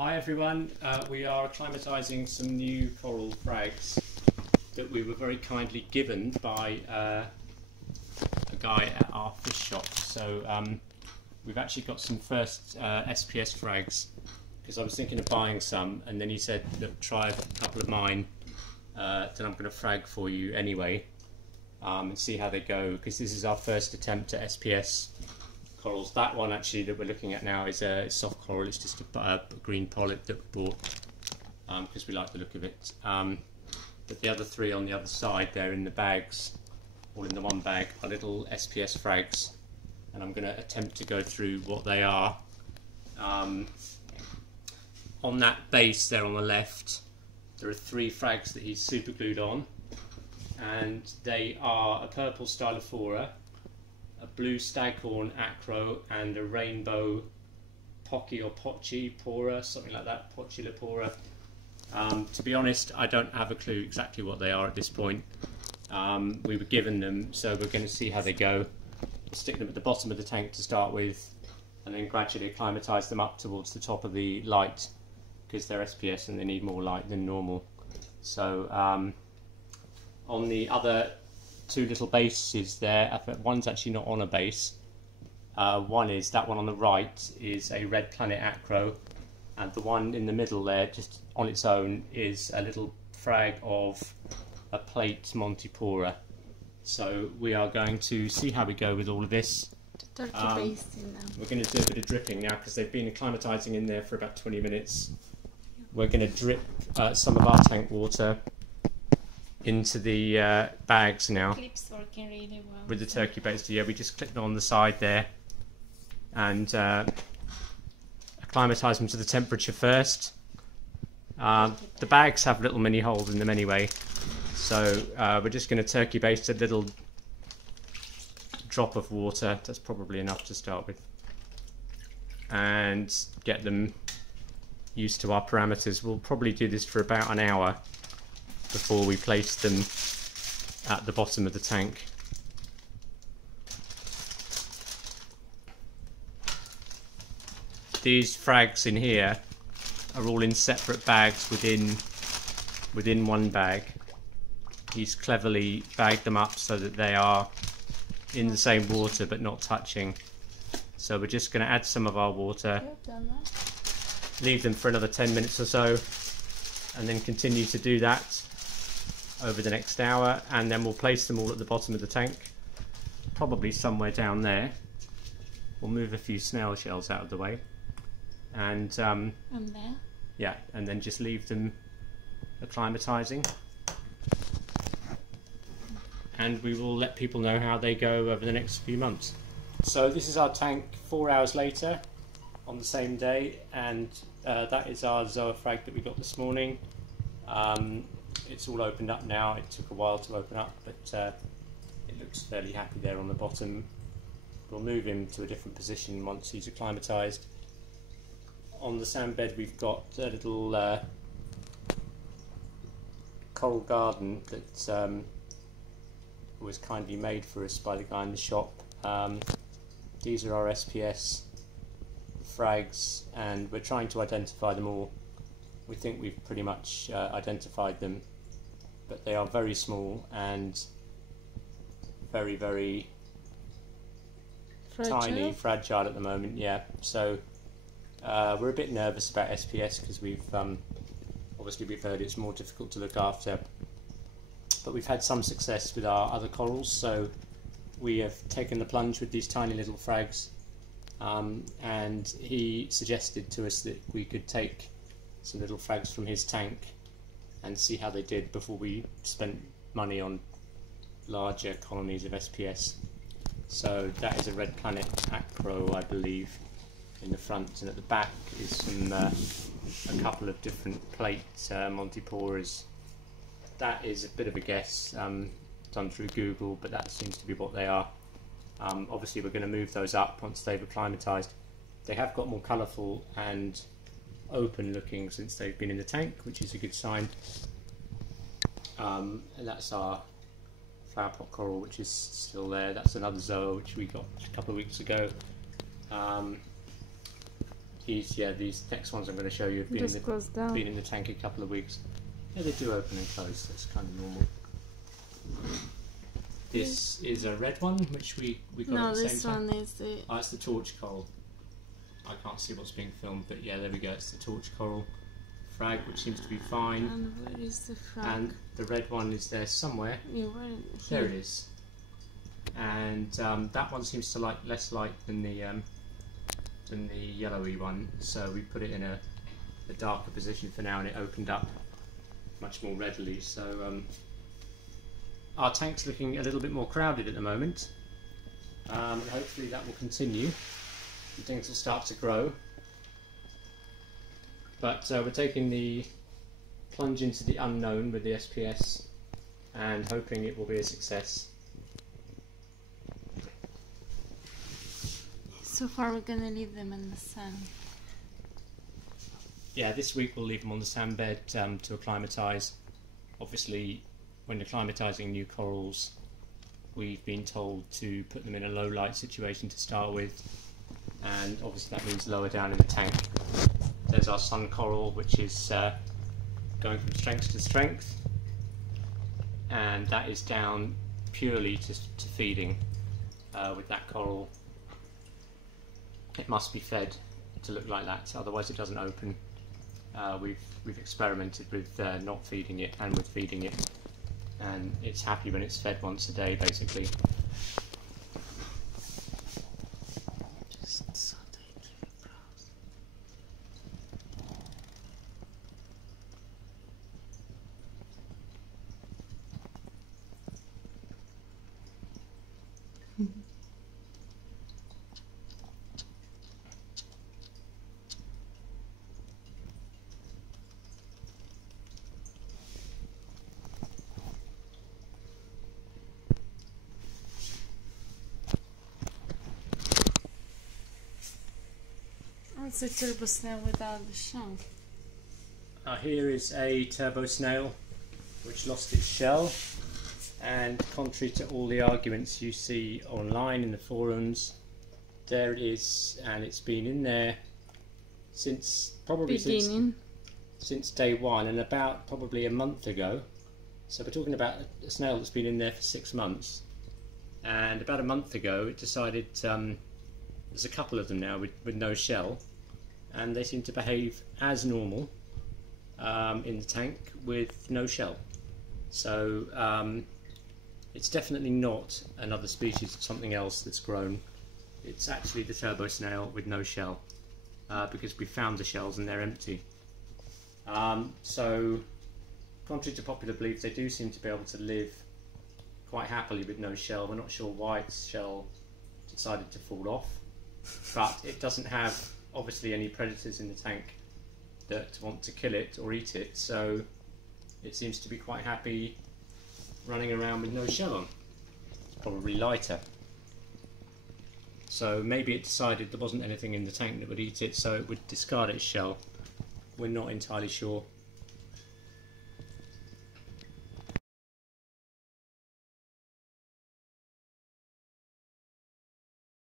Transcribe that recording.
Hi everyone, we are acclimatising some new coral frags that we were very kindly given by a guy at our fish shop. So we've actually got some first SPS frags because I was thinking of buying some, and then he said, look, try a couple of mine, then I'm going to frag for you anyway and see how they go, because this is our first attempt at SPS corals. That one actually that we're looking at now is a soft coral. It's just a green polyp that we bought because we like the look of it. But the other three on the other side, they're in the bags, all in the one bag, are little SPS frags, and I'm going to attempt to go through what they are. On that base there on the left, there are 3 frags that he's super glued on, and they are a purple stylophora, a blue staghorn acro, and a rainbow pocky or pochi pora, something like that, pochilopora. To be honest, I don't have a clue exactly what they are at this point. We were given them, so we're going to see how they go. Stick them at the bottom of the tank to start with, and then gradually acclimatise them up towards the top of the light, because they're SPS and they need more light than normal. So on the other 2 little bases there, one's actually not on a base. One is, that one on the right is a red planet acro, and the one in the middle there, just on its own, is a little frag of a plate Montipora. So we are going to see how we go with all of this. We're going to do a bit of dripping now because they've been acclimatising in there for about 20 minutes. We're going to drip some of our tank water into the bags now. Clip's working really well. With the turkey baits, yeah, we just clipped on the side there and acclimatise them to the temperature first. The bags have little mini holes in them anyway, so we're just going to turkey baste a little drop of water. That's probably enough to start with, and get them used to our parameters. We'll probably do this for about an hour before we place them at the bottom of the tank. These frags in here are all in separate bags within one bag. He's cleverly bagged them up so that they are in the same water but not touching. So we're just going to add some of our water, leave them for another 10 minutes or so, and then continue to do that over the next hour, and then we'll place them all at the bottom of the tank, probably somewhere down there. We'll move a few snail shells out of the way, and there. yeah, and then just leave them acclimatising, and we will let people know how they go over the next few months. So this is our tank 4 hours later on the same day, and that is our Zoa frag that we got this morning. It's all opened up now. It took a while to open up, but it looks fairly happy there on the bottom. We'll move him to a different position once he's acclimatised. On the sand bed we've got a little coral garden that was kindly made for us by the guy in the shop. These are our SPS frags, and we're trying to identify them all. We think we've pretty much identified them, but they are very small and very, very tiny, fragile at the moment. Yeah, so we're a bit nervous about SPS because we've obviously we've heard it's more difficult to look after, but we've had some success with our other corals, so we have taken the plunge with these tiny little frags, and he suggested to us that we could take some little frags from his tank and see how they did before we spent money on larger colonies of SPS. So that is a red planet acro, I believe, in the front, and at the back is some a couple of different plate Montiporas. That is a bit of a guess done through Google, but that seems to be what they are. Obviously we're going to move those up once they've acclimatised. They have got more colourful and open looking since they've been in the tank, which is a good sign. And that's our flower pot coral, which is still there. That's another Zoa which we got a couple of weeks ago. these next ones I'm going to show you have been, Just close down. been in the tank a couple of weeks. Yeah, they do open and close, that's kind of normal. This is a red one, which we got No, at the this same time. one is the. Oh, it's the torch coral. I can't see what's being filmed, but yeah, there we go, it's the torch coral frag, which seems to be fine. And where is the frag? And the red one is there somewhere. Yeah, where? There it is. And that one seems to like less light than the yellowy one, so we put it in a darker position for now, and it opened up much more readily. So our tank's looking a little bit more crowded at the moment. Hopefully that will continue and things will start to grow. But we're taking the plunge into the unknown with the SPS and hoping it will be a success. So far, we're gonna leave them in the sun. Yeah, this week we'll leave them on the sand bed to acclimatise. Obviously, when acclimatising new corals, we've been told to put them in a low light situation to start with, and obviously that means lower down in the tank. There's our sun coral, which is going from strength to strength, and that is down purely to feeding with that coral. It must be fed to look like that, otherwise it doesn't open. We've experimented with not feeding it and with feeding it, and it's happy when it's fed once a day, basically. It's a turbo snail without the shell. Here is a turbo snail which lost its shell, and contrary to all the arguments you see online in the forums, there it is, and it's been in there since probably since day one, and about probably a month ago. So we're talking about a snail that's been in there for 6 months, and about a month ago it decided, there's a couple of them now with no shell, and they seem to behave as normal in the tank with no shell. So it's definitely not another species of something else that's grown. It's actually the turbo snail with no shell, because we found the shells and they're empty. So contrary to popular belief, they do seem to be able to live quite happily with no shell. We're not sure why its shell decided to fall off, but it doesn't have obviously any predators in the tank that want to kill it or eat it, so it seems to be quite happy running around with no shell on. It's probably lighter. So maybe it decided there wasn't anything in the tank that would eat it, so it would discard its shell. We're not entirely sure.